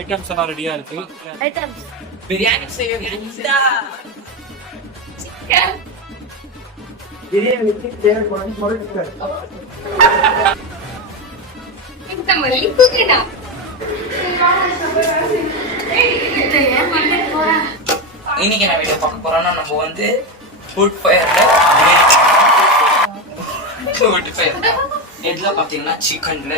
Items எல்லாம் ரெடியா இருக்கு. பிரியாணி செய்ய இன்னைக்கு என்ன வீடியோ பார்க்க போறோம்னா நம்ம வந்து ஃபுட் ஃபயர்ல எதுல பாத்தீங்கன்னா சிக்கன்ல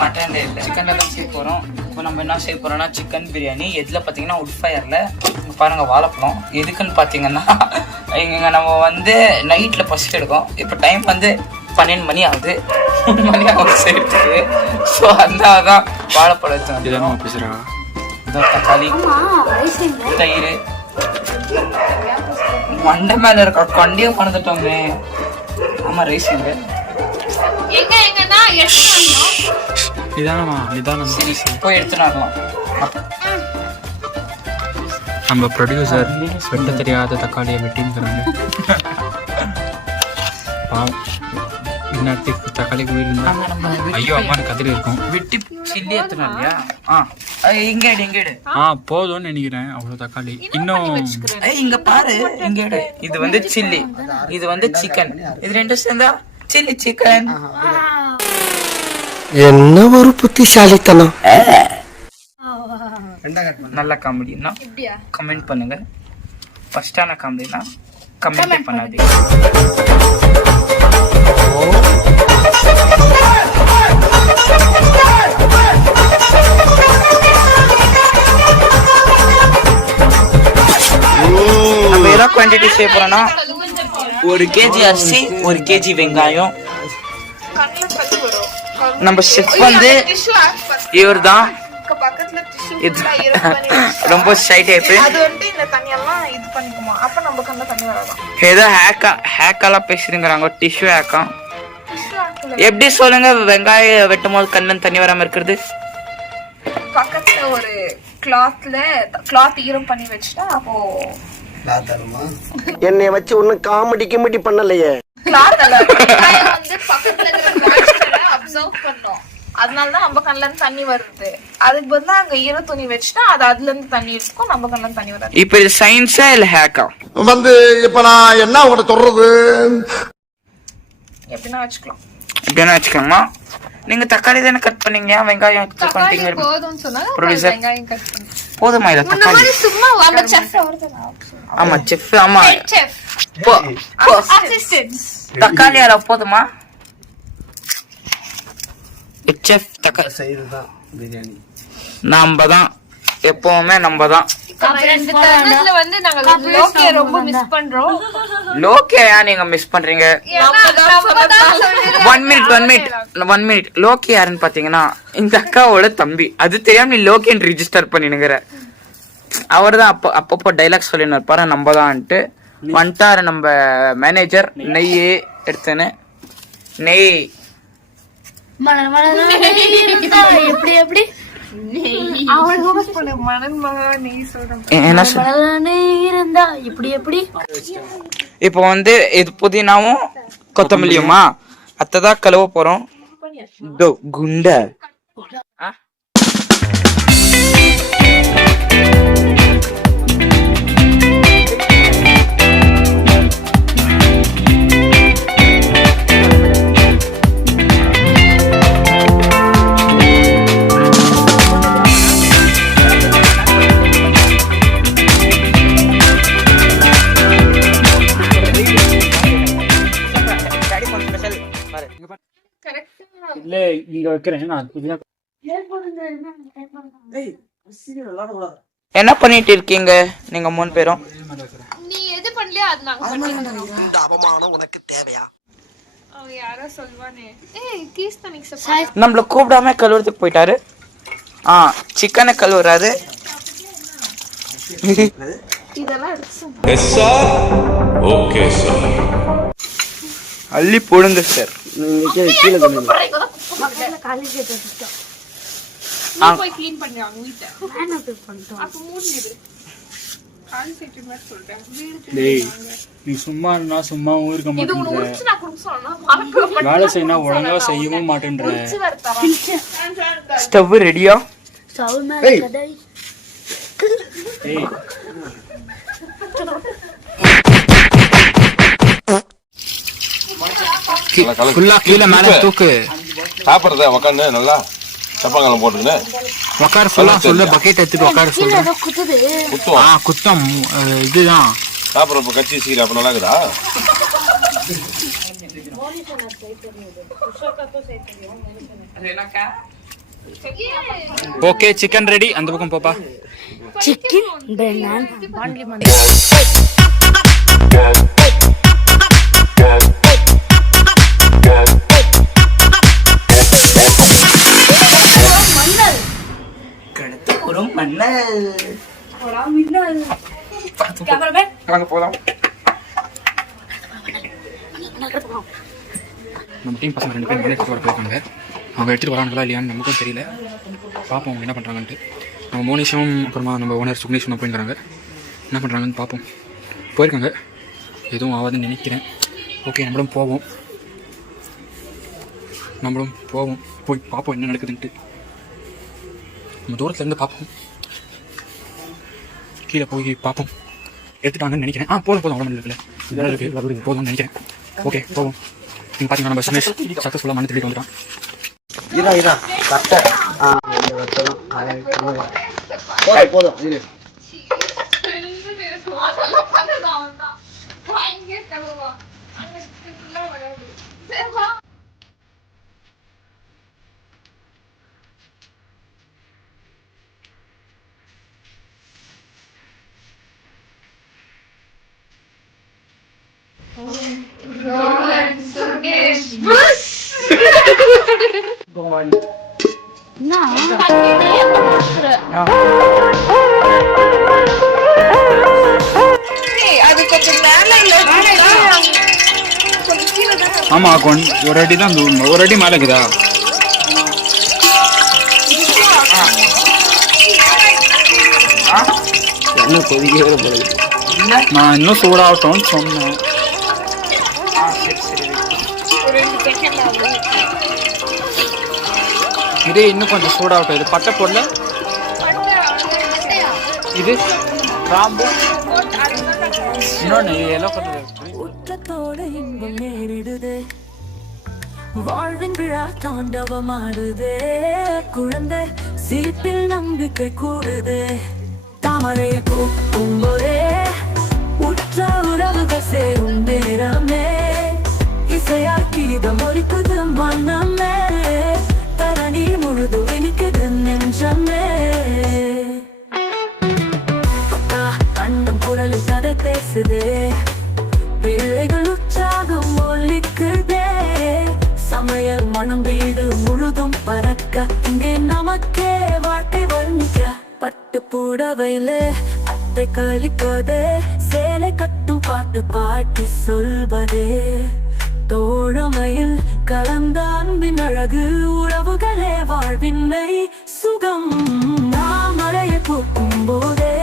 மட்டன்ல இல்ல சிக்கன்ல தான் செய்ய போறோம். இப்போ நம்ம என்ன செய்ய போறோம்னா சிக்கன் பிரியாணி. எதுல பாத்தீங்கன்னா உட் ஃபயர்ல. பாருங்க வாழைப்பழம் எதுக்குன்னு பாத்தீங்கன்னா இங்க நம்ம வந்து நைட்ல பசி எடுக்கும். இப்போ டைம் வந்து 12 மணி ஆகுது, 3 மணி ஆகுது செய்யறதுக்கு. ஸோ அதான் வாழைப்பழம் பேசுறா. தக்காளி, தயிர், மண்டை மேல இருக்க கொண்டையும் மறந்துட்டோமே. ஆமா ரைஸ் போய் எடுத்துனாலும் நம்ம ப்ரொடியூசர் வெட்ட தெரியாத தக்காளியை வெட்டிங்கிறாங்க. இன்னத்துக்கு தக்காளி குடியிருந்தா ஐயோ அம்மானு கதிரி இருக்கும். வெட்டி சில்லி எடுத்துனாலியா? இங்கேடு போதும்னு நினைக்கிறேன். அவ்வளவு தக்காளி இன்னும் இங்க பாரு. இங்கேடு இது வந்து சில்லி, இது வந்து சிக்கன். இது ரெண்டும் சேர்ந்தா சில்லி சிக்கன். என்ன ஒரு புத்திசாலித்தனம். நல்ல காமெடினா கமெண்ட் பண்ணுங்க. ஃபர்ஸ்டான காமெடினா கமெண்ட் பண்ணாதீங்க. நம்ம எதோ குவான்டிட்டி செய்ய போறோம்னா 1 kg அரிசி, 1 kg வெங்காயம். நம்ம செஃப் வந்து இவர் தான். ரொம்ப ஷை டைப். ஏதோ ஹேக்கெல்லாம் பேசுறீங்கிறாங்க. டிஷ்யூ ஹேக்கா எப்படி சொல்லுங்க? வெங்காயம் வெட்டும் போது கண்ணில் தண்ணி வராம இருக்கிறது. பக்கத்துல ஒரு கிளாத் ஈரம் பண்ணி வச்சுட்டா அப்போ என்னைய வச்சு ஒன்னும் காமெடி கிமெடி பண்ணலையே. கிளாத் வந்து பக்கத்துல அப்சர்வ் பண்ணோம். அதனாலதான் நம்ம கண்ணுல இருந்து தண்ணி வருது. அதுக்கு பதிலா அங்க ஈர துணி வச்சுட்டா அது அதுல இருந்து தண்ணி இருக்கும், நம்ம கண்ணுல இருந்து தண்ணி வராது. இப்ப இது சயின்ஸா இல்ல ஹேக்கா? வந்து இப்ப நான் என்ன உங்களை சொல்றது? எப்படின்னா வச்சுக்கலாம். எப்படின்னா வச்சுக்கலாமா? நீங்க தக்காளி தானே கட் பண்ணீங்க, வெங்காயம் கட் பண்ணிட்டீங்க. போதும்னு சொன்னாங்க, வெங்காயம் கட் பண்ணி. போதுமா இல்ல தக்காளி? சும்மா அந்த செஃப் ஆமா செஃப். ஆமா செஃப் அசிஸ்டன்ட்ஸ். தக்காளி அரை போதுமா? செஃப் தக்காளி செய்யறதுதான் பிரியாணி. நம்ம தான் எப்பவுமே நம்ம தான். வந்து நாங்க லோகே ரொம்ப மிஸ் பண்றோம். லோகேயா நீங்க மிஸ் பண்றீங்க? 1 மினிட். லோகே யாருன்னு பாத்தீங்கன்னா இந்த அக்காவோட தம்பி. அது தெரியாம நீ லோகேன்னு ரிஜிஸ்டர் பண்ணினுங்கிற. அவர் தான் அப்பப்போ டைலாக் சொல்லின்னு இருப்பாரு. நம்ம தான்ட்டு வந்துட்டாரு நம்ம மேனேஜர். நெய் எடுத்தேன்னு நெய் எப்படி எப்படி இப்ப வந்து இது புதினாவும் கொத்தமல்லியுமா அத்ததான் கழுவ போறோம். குண்ட இல்ல இங்க வைக்கிறேன். என்ன பண்ணிட்டு இருக்கீங்க நீங்க 3 பேரும்? நீ எது பண்ணலையா அது நாங்க பண்ணிட்டோம். அவமானம் உனக்கு தேவையா? அவ யாரோ சொல்வானே. ஏய் கீஸ்தனிக் சப்போர்ட் நம்மள கூப்பிடாம கழுவுறதுக்கு போயிட்டாரு. சிக்கனை கழுவுறாரு. இதெல்லாம் எடுத்து ஓகே சார் அள்ளி போடுங்க சார். நீங்க கீழே நீ போய் க்ளீன் பண்ணுவாங்க வீட்டை நான் அது பண்ணிட்டோம் அப்ப மூடிடு கான்செப்ட் மாதிரி சொல்றேன் வீடு டேய் நீ சும்மா இருக்க இது மாட்டேன்ற உனக்கு நான் குடுக்க சொன்னா வேலை செய்யனா ஒழுங்கா செய்யவும் மாட்டேன்ற ஸ்டவ் ரெடியா ஏய் ஃபுல்லா கீழ மேல தூக்கு சாப்பிடுறத உக்காந்து நல்லா சப்பாங்காலம் போட்டுக்கின்னு உட்கார சொல்ல சொல்ல பக்கெட் எடுத்துட்டு உட்கார சொல்ல குத்துவோம் குத்தம் இதுதான் சாப்பிட்றப்ப கச்சி சீக்கிரம் அப்ப நல்லா இருக்குதா ஓகே சிக்கன் ரெடி அந்த பக்கம் போப்பா ஒரு மண்ணல் வாங்க போலாம் நம்ம டீம் பசங்க 2 பேர் மணி எடுத்துட்டு வர போயிருக்காங்க அவங்க எடுத்துட்டு வராங்களா இல்லையான்னு நமக்கும் தெரியல பார்ப்போம் அவங்க என்ன பண்ணுறாங்கன்ட்டு நம்ம மோனிஷும் அப்புறமா நம்ம ஓனர் சுக்னேஷும் போயிருக்காங்க என்ன பண்ணுறாங்கன்னு பார்ப்போம் போயிருக்காங்க எதுவும் ஆகாதுன்னு நினைக்கிறேன் ஓகே நம்மளும் போய் பார்ப்போம் என்ன நடக்குதுன்ட்டு நம்ம தூரத்துலேருந்து பார்ப்போம் கீழே போய் பார்ப்போம் எடுத்துட்டாங்கன்னு நினைக்கிறேன் போதும் அவ்வளோ மணி இருக்குல்ல இதெல்லாம் இருக்குது போதும்னு நினைக்கிறேன் ஓகே போவோம் நீங்கள் பார்த்தீங்கன்னா நம்ம சுமேஷ் சக்ஸஸ்ஃபுல்லாக மணி திருடிட்டு வந்துட்டான் இரா கரெக்டாக போதும் இரு அது கொஞ்சம் மேல இல்ல ஆமா ஒரு அடி தான் ஒரு அடி மேலே இருக்குதா என்ன கொதிக்கவே போடுது நான் இன்னும் சூடாகட்டும்னு சொன்னேன் இதே இன்னும் கொஞ்சம் சூடாகட்டும் இது பட்டை போடல இது கிராம்பு இன்னொன்று எல்லாம் உற்றத்தோடு இன்பம் நேரிடுதே வாழ்வின் விழா தாண்டவமாடுதே குழந்தை சிரிப்பில் நம்பிக்கை கூடுதே தாமரையை பூக்கும் ஒரே உற்ற உறவுகள் சேரும் நேரமே இசையாக்கீதம் ஒலிக்குது மனமே தரணி முழுது இனிக்குது நெஞ்சமே அண்டம் குரலில் கதை பேசுதே பிள்ளைகள் உற்சாகம் ஒலிக்குதே சமையல் மனம் வீடு முழுதும் பறக்க இங்கே நமக்கே வாழ்க்கை வர்ணிக்க பட்டு புடவையில அத்தை கழிப்பதே சேலை கட்டும் பாட்டு பாட்டி சொல்வதே தோழமையில் கலந்த அன்பின் அழகு உறவுகளே வாழ்வின்மை சுகம் தாமரையை பூக்கும் போதே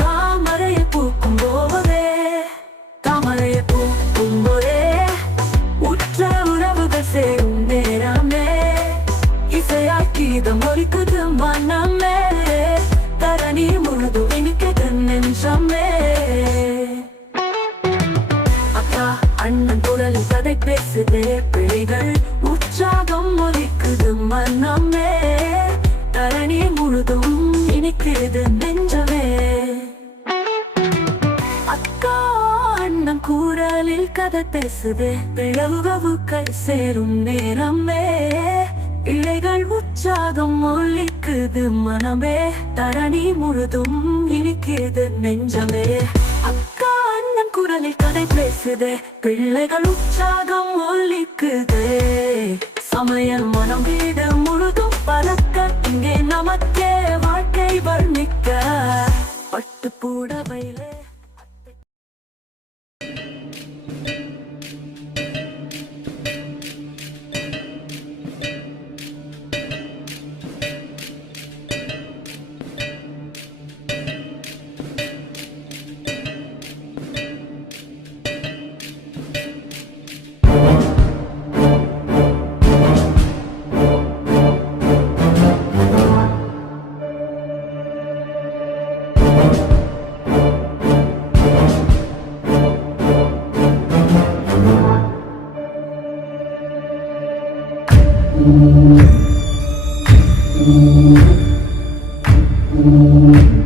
தாமரையை பூக்கும் போதே தாமரையை பூக்கும் போதே உற்ற உறவுகள் சேரும் நேரமே இசையாக்கீதம் ஒலிக்குது மனமே தரணி முழுது இனிக்குது நெஞ்சமே அக்கா அண்ணன் குரலில் கதை பேசுதே பிள்ளைகள் உற்சாகம் ஒலிக்குது மனமே தரணி முழுதும் இனிக்குது நெஞ்சமே அக்கா அண்ணன் குரலில் கதை பேசுதே பிளவுகள் சேரும் நேரமே இலைகள் உற்சாகம் ஒலிக்குது மனமே தரணி முழுதும் இனிக்குது நெஞ்சமே அக்கா அண்ணன் குரலில் கதை பேசுதே பிள்ளைகள் உற்சாகம் ஒலிக்குதே சமையல் மனம் வீடு முழுதும் பறக்க இங்கே நமக்கே வாழ்க்கை வர்ணிக்க பட்டு புடவையிலே வா